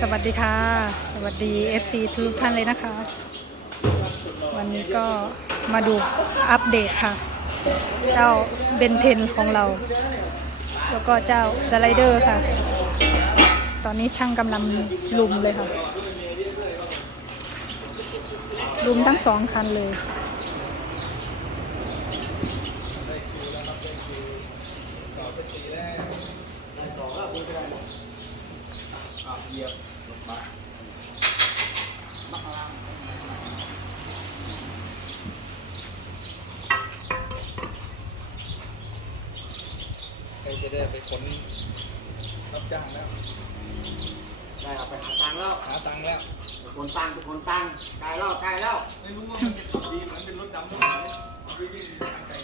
สวัสดีค่ะ สวัสดี FC ทุกท่านเลยนะคะ วันนี้ก็มาดูอัปเดตค่ะ เจ้าเบนเทนของเรา แล้วก็เจ้าสไลเดอร์ค่ะ ตอนนี้ช่างกำลังลุมเลยค่ะ ลุมทั้งสองคันเลย รจะได้ไปขนรับจ้างแล้วได้เอาไปหาตังค์แล้วหาตังค์แล้วทุกคนตังค์ทุกคนตังค์ไกลแล้วไกลแล้วไม่รู้ว่ามันจะดีเหมือนเป็นรถดำหรือเปล่าเนี่ยเอาไปวิ่งทางไกล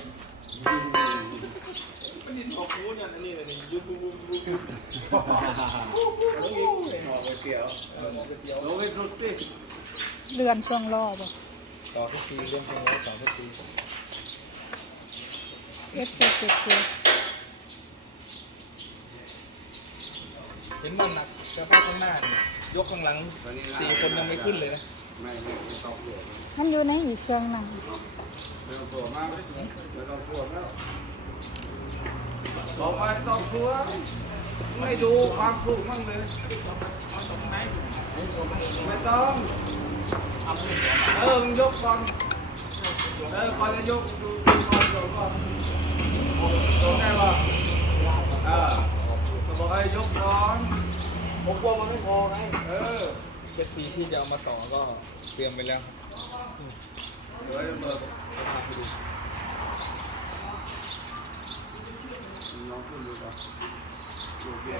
มันนี่บอกรู้เนี่ยอันนี้เลยนี่ยุบยุบยุบยุบยุบแล้วอีกไปหอไปเกี่ยวเออไปเกี่ยวลงให้สุดสิเลื่อนช่วงรอบต่อทุกทีเรื่องพวกนี้ต่อทุกทีเอฟซีเจ็ดเจ็ด เห็นมันหนักจะเข้าข้างหน้าเนี่ยยกข้างหลังสี่คนยังไม่ขึ้นเลยนะไม่ไม่ไม่ต้องปวดมันอยู่ในอีกเครื่องหนังไม่ต้องปวดมากไม่ต้องปวดแล้วต่อไปต้องชัวร์ไม่ดูความสูงมั่งเลยไม่ต้องเออมึงยกก่อนเออก่อนจะยกดูก่อนดูก่อนดูไงวะเออ เขาบอกให้ยกก่อนผมกลัวมันไม่พอไงเออเจสซีที่จะเอามาต่อก็เตรียมไปแล้วเดี๋ยวให้เบิกเอาพาไปดูลองขึ้นดูก่อนดูเบี้ย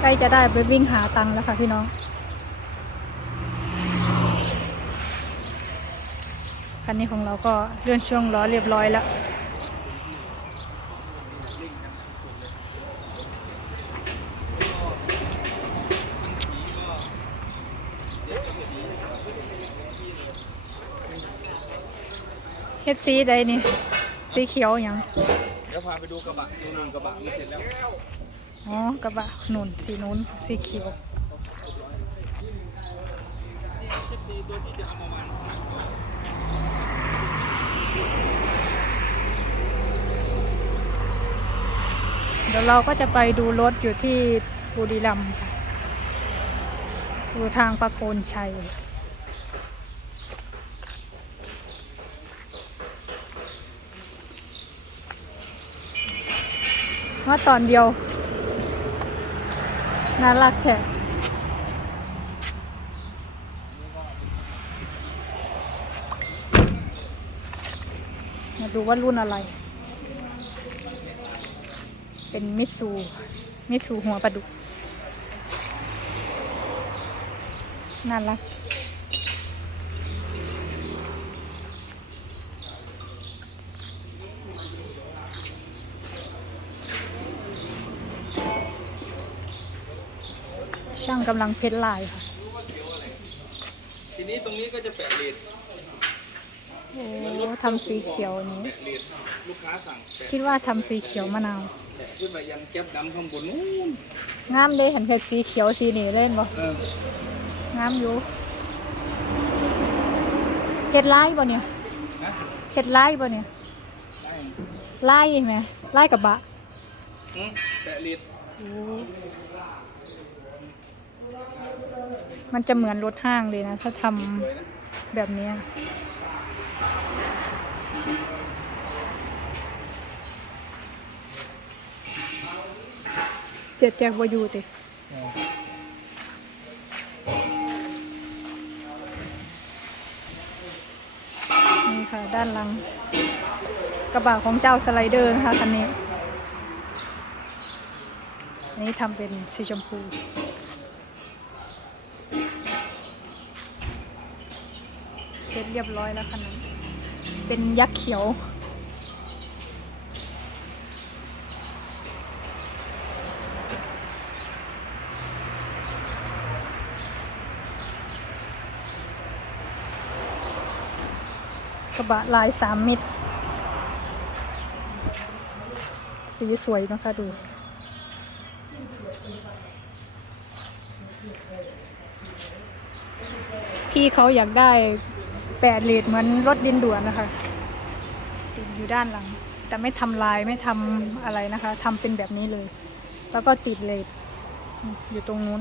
ใกล้จะได้ไปวิ่งหาตังค์แล้วค่ะพี่น้อง คันนี้ของเราก็เลื่อนช่วงล้อเรียบร้อยแล้วเฮ็ดสีใดนี่ สีเขียวอย่างเดี๋ยวพาไปดูกระบะดูนึ่งกระบะไม่เสร็จแล้วอ๋อกระบะนุนสีนู้นสีเขียวตัวที่จะเอามามัน เดี๋ยวเราก็จะไปดูรถอยู่ที่บุรีรัมย์ค่ะอยู่ทางประโคนชัยว่าตอนเดียว น่ารักแท้มาดูว่ารุ่นอะไร เป็นมิตซูมิตซูหัวปลาดุกน่ารักช่างกำลังเพ้นลายค่ะ ทีนี้ตรงนี้ก็จะแปะเลด โอ้ทำสีเขียวอย่างนี้แปะเลดลูกค้าสั่งแปะคิดว่าทำสีเขียวมะนาว แปะขึ้นไปยังแก๊บดำข้างบนนู้นงามเลยเห็นเห็ดสีเขียวสีนี่เล่นบ่เอองามอยู่เห็ดลายบ่เนี่ยนะเห็ดลายบ่เนี่ยได้ลายไหมลายกับบะอืมแปะเลดมันจะเหมือนรถห้างเลยนะ ถ้าทำ สวยนะแบบเนี้ย เจ็ดแจกบอยู่ตินี่ค่ะ ด้านหลัง กระบะของเจ้าสไลเดอร์นะคะคันนี้อันนี้ทำเป็นสีชมพูเสร็จเรียบร้อยแล้วคันนั้น เป็นยักษ์เขียว กระบะลายสามมิตร สีสวยนะคะดูพี่เขาอยากได้ แปดเลดเหมือนรถดินด่วนนะคะติดอยู่ด้านหลัง แต่ไม่ทำลายไม่ทำอะไรนะคะทำเป็นแบบนี้เลย แล้วก็ติดเลดอยู่ตรงนู้น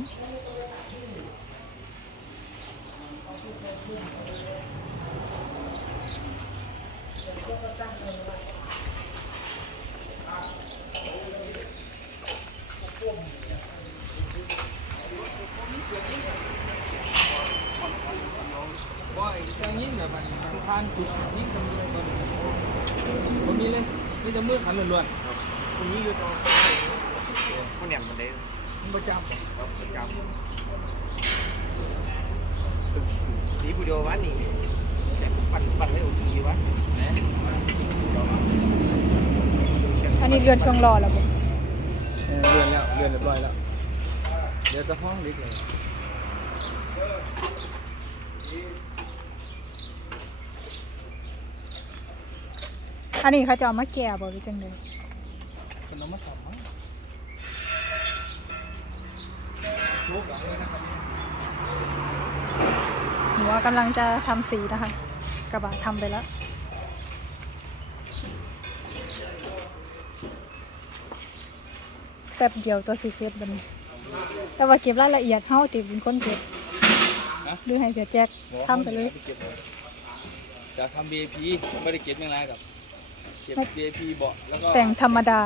ว่าไอ้เจ้ายิ่งแบบมันมันผ่านจุดยิ่งทำเลยตอนนี้ผมมีเลย มีแต่มือขันล้วนๆครับผมมีอยู่ตรงมันเนี่ยมันได้มันประจำครับประจำสีบูโดวันนี่แต่ปั่นปั่นไม่โอเควะนะอันนี้เรือนช่วงรอแล้วบอกเออเลื่อนแล้วเลื่อนเรียบร้อยแล้วเดี๋ยวจะห้องเล็กเลย อันนี้เขาจะเอามาแก่บอกหรือจังเลยเป็นน้ำมันสับมั้งลูกอะไรนะครับหัวกำลังจะทำสีนะคะ กระบะทำไปแล้วแป๊บเดียวตัวสีเซฟบัดนแต่ว่าเก็บรายละเอียดเฮาติเป็นคนเก็บหรือให้เสียแจ็คทำไปเลยจะทำ BAP ไม่ได้เก็บยังไงกับเก็บ BAP เบาะแล้วก็แต่งธรรมดา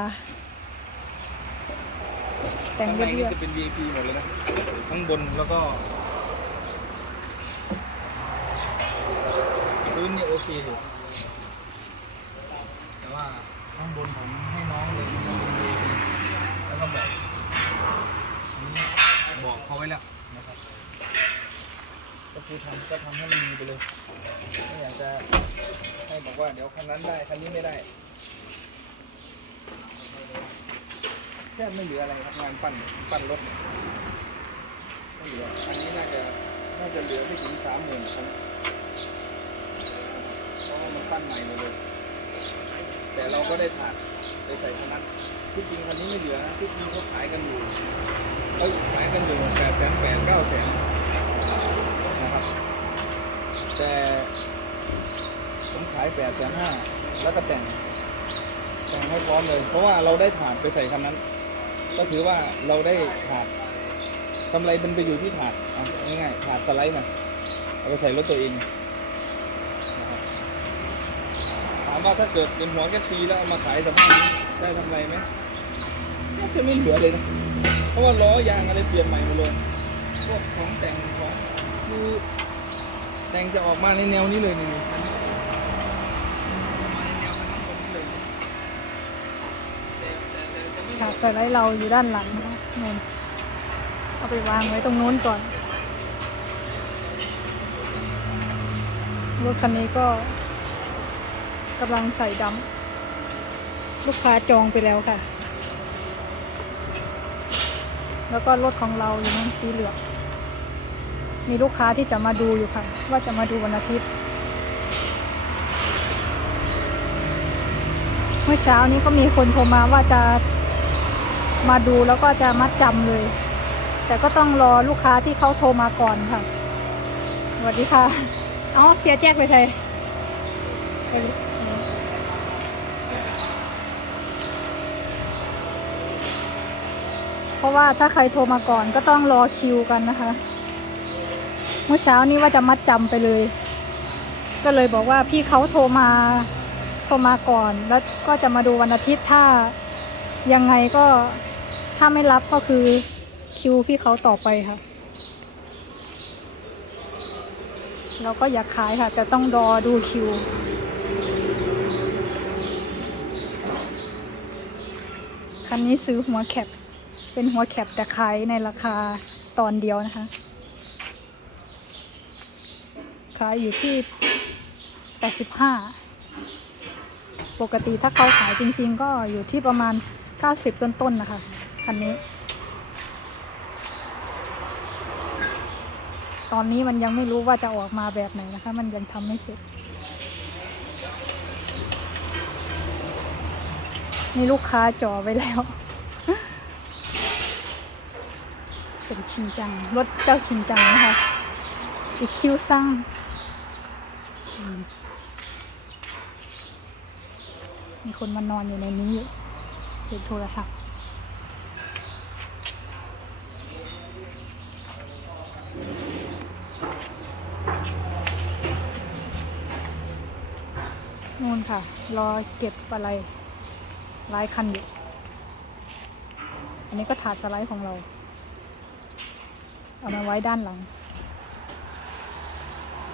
แต่งข้างในเรีนี่ยบจะเป็น BAP หมดเลยนะ ข้างบนแล้วก็พื้นนี่โอเคอยู่แต่ว่าข้างบนผมให้น้องเลยมันเป็น BAP แล้วก็เบาะอันนี้บอกเขาไว้แล้วนะ ครับก็คือทำก็ทำให้มันดีไปเลยไม่อยากจะให้บอกว่าเดี๋ยวคันนั้นได้คันนี้ไม่ได้แทบไม่เหลืออะไรครับงานปั้นปั้นรถไม่เหลืออันนี้น่าจะน่าจะเหลือไม่ถึงสามหมื่นครับเพราะว่ามันปั้นใหม่หมดเลย แต่เราก็ได้ถาดไปใส่พนักที่จริงคันนี้ไม่เหลือนะที่จริงเขาขายกันอยู่เขาขายกันอยู่แปดแสนแปดเก้าแสน แต่ผมขายแปดแสนห้าแล้วก็แต่งแต่งให้พร้อมเลย เพราะว่าเราได้ถาดไปใส่คันนั้น ก็ถือว่าเราได้ถาดกำไรมันไปอยู่ที่ถาดเอาง่ายๆถาดสไลด์มาเอาไปใส่รถตัวเองนะครับถามว่าถ้าเกิดเป็นหัวแคทซีแล้วเอามาขายสภาพนี้ได้ทำไรไหมแทบจะไม่เหลือเลยนะเพราะว่าล้อยางอะไรเปลี่ยนใหม่หมดเลยพวกของแต่งของคือ แต่งจะออกมาในแนวนี้เลยนี่อันนี้ออกมาในแนวนั้นผมเลยแต่แต่แต่แต่ไม่ฉากส่ไลท์เราอยู่ด้านหลังนะคะนนเอาไปวางไว้ตรงนู้นก่อน รถคันนี้ก็กำลังใส่ดำลูกค้าจองไปแล้วค่ะ แล้วก็รถของเราอยู่นั่นสีเหลือง มีลูกค้าที่จะมาดูอยู่ค่ะ ว่าจะมาดูวันอาทิตย์ เมื่อเช้านี้ก็มีคนโทรมาว่าจะมาดูแล้วก็จะมัดจำเลย แต่ก็ต้องรอลูกค้าที่เขาโทรมาก่อนค่ะสวัสดีค่ะเอาเคลียร์แจ้กไปใส่เพราะว่าถ้าใครโทรมาก่อนก็ต้องรอคิวกันนะคะ เมื่อเช้านี้ว่าจะมัดจำไปเลย ก็เลยบอกว่าพี่เขาโทรมาโทรมาก่อน แล้วก็จะมาดูวันอาทิตย์ถ้ายังไงก็ถ้าไม่รับก็คือคิวพี่เขาต่อไปค่ะ เราก็อยากขายค่ะ แต่ต้องรอดูคิวคันนี้ซื้อหัวแคปเป็นหัวแคปแต่ขายในราคาตอนเดียวนะคะ ขายอยู่ที่ 85 ปกติถ้าเขาขายจริง ๆ ก็อยู่ที่ประมาณ 90 ต้นๆนนะคะ คันนี้ ตอนนี้มันยังไม่รู้ว่าจะออกมาแบบไหนนะคะ มันยังทำไม่เสร็จ มีลูกค้าจ่อไว้แล้วเป็นชิงจัง รถเจ้าชิงจังนะคะ อีกคิวสร้าง มีคนมานอนอยู่ในนี้อยู่เป็นโทรศัพท์ นู่นค่ะ รอเก็บอะไรหลายคันอยู่ อันนี้ก็ถาดสไลด์ของเรา เอามาไว้ด้านหลัง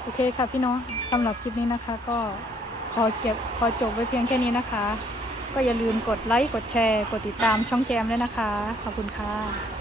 โอเคค่ะพี่น้องสำหรับคลิปนี้นะคะ ก็ขอเก็บขอจบไว้เพียงแค่นี้นะคะ ก็อย่าลืมกดไลค์กดแชร์ กดติดตามช่องแจมด้วยนะคะ ขอบคุณค่ะ